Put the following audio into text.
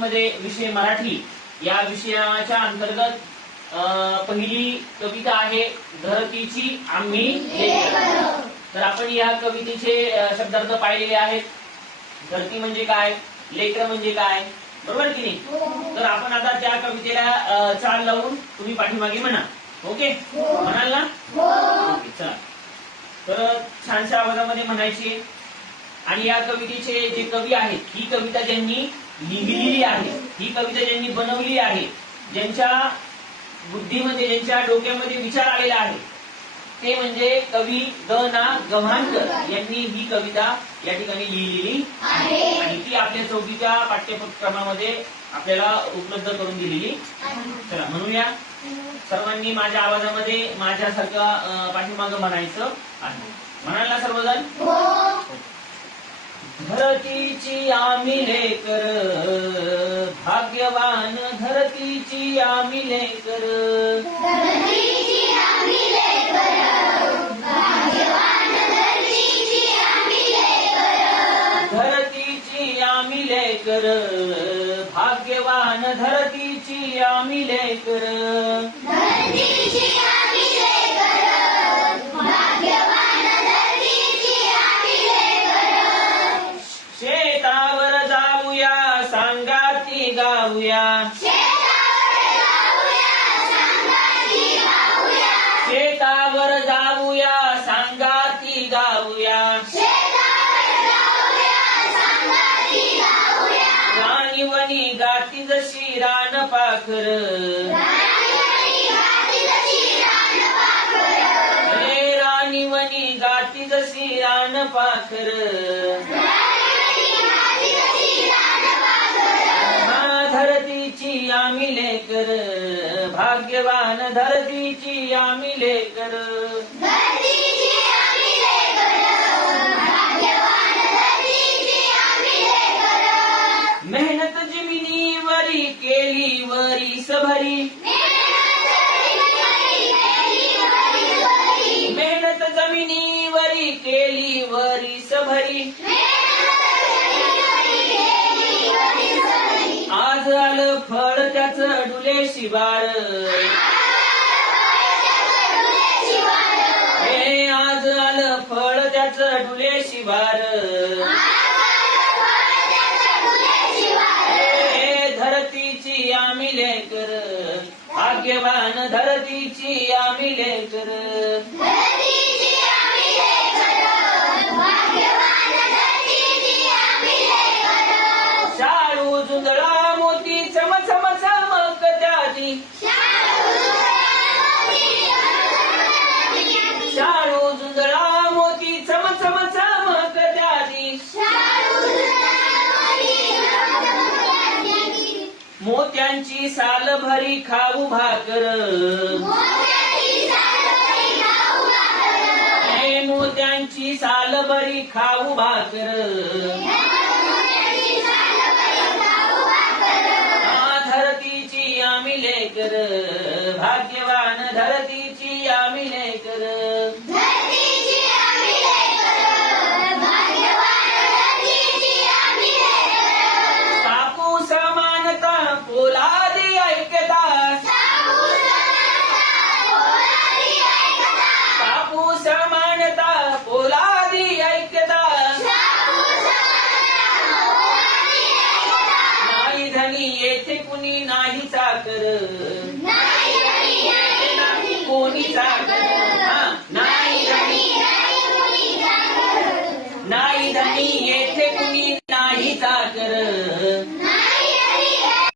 मध्ये विषय मराठी या विषयाच्या अंतर्गत पहिली कविता आहे धरतीची आम्ही लेकर। तर आपण या कवितेचे शब्दार्थ पाहिलेले आहेत। धरती म्हणजे काय, लेकर म्हणजे काय, बरोबर की नाही। तर आपण आता त्या कवितेला चाल लावून तुम्ही पाठीमागे म्हणा। ओके, म्हणाल ना? ओके, चला। तर छानशा आवाजामध्ये म्हणायची। आणि या कवितेचे जे कवी आहेत, ही कविता ज्यांनी लिहिलेली आहे, ही कविता ज्यांनी बनवली आहे, ज्यांच्या बुद्धीमध्ये ज्यांच्या डोक्यामध्ये विचार आलेला आहे, ते म्हणजे कवी द ना गव्हाणकर यांनी ही कविता या ठिकाणी लिहिलेली आहे आणि ती आपल्या चौथीच्या पाठ्यक्रमामध्ये आपल्याला उपलब्ध करून दिलेली। चला म्हणूया, सर्वांनी माझ्या आवाजामध्ये माझ्यासारखं पाठीमागं म्हणायचं आहे। म्हणाल ना सर्वजण? धरतीची आम्ही लेकर, भाग्यवान धरतीची आम्ही लेकर, धरतीची आम्ही लेकर, भाग्यवान धरतीची आम्ही लेकर, धरतीची आम्ही लेकर, भाग्यवान धरतीची आम्ही लेकर, धरतीची आम्ही लेकर, भाग्यवान धरतीची आम्ही लेकर, शेतावर जाऊया सांगाती गाऊया, शेतावर जाऊया सांगाती गाऊया, राणीवणी गाती जशी रान पाखर, हे राणीवणी गाती जशी रान पाखर, धरतीची आम्ही लेकर, भाग्यवान धरतीची आम्ही लेकर, धरतीची आम्ही लेकर, भाग्यवान धरतीची आम्ही लेकर, मेहनत जमिनीवरी केली वरीस भरी, मेहनत जमिनीवरी केली वरीस भरी, आज आलं फळ त्याच डुले शिवार, हे आज आलं फळ त्याच डुले शिवार, हे धरतीची आम्ही लेकर, भाग्यवान धरतीची आम्ही लेकर, धरतीची आम्ही लेकर, भाग्यवान धरतीची आम्ही लेकर, शाळू जुंधळा मोती चम चम चमक त्याची, शाळू जुंधळा मोती चम चम चमक त्याची, मोत्यांची साल भरी खाऊ भाकर, हे मोत्यांची साल भरी खाऊ भाकर, धरतीची आम्ही लेकर, भाग्यवान धरतीची आम्ही लेकर, धरतीची आम्ही लेकर, भाग्यवान धरतीची आम्ही लेकर, कापूस समानता पोलादी ऐकता, कापूस समानता पोलादी ऐकता, नाही धनी येथे कुणी नाही चाकर, कोणी चाकर, नाही धनी येथे कुणी नाही चाकर,